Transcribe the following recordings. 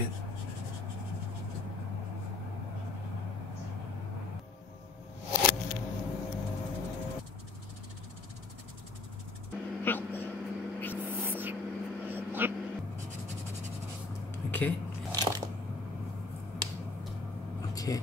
bit. Okay. Okay.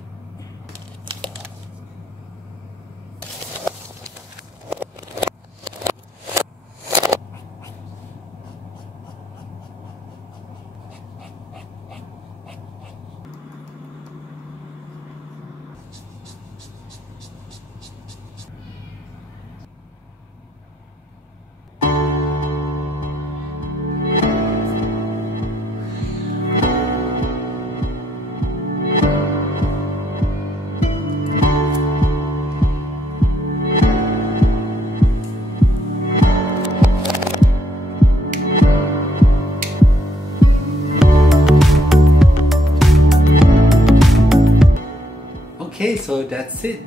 Okay, so that's it.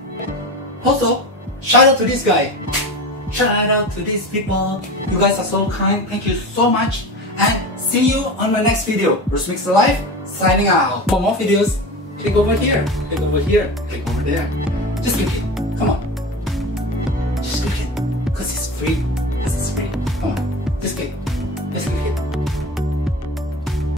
Also, shout out to this guy. Shout out to these people. You guys are so kind. Thank you so much. And see you on my next video. Rusmixalive signing out. For more videos, click over here. Click over here. Click over there. Just click it. Come on. Just click it. Because it's free.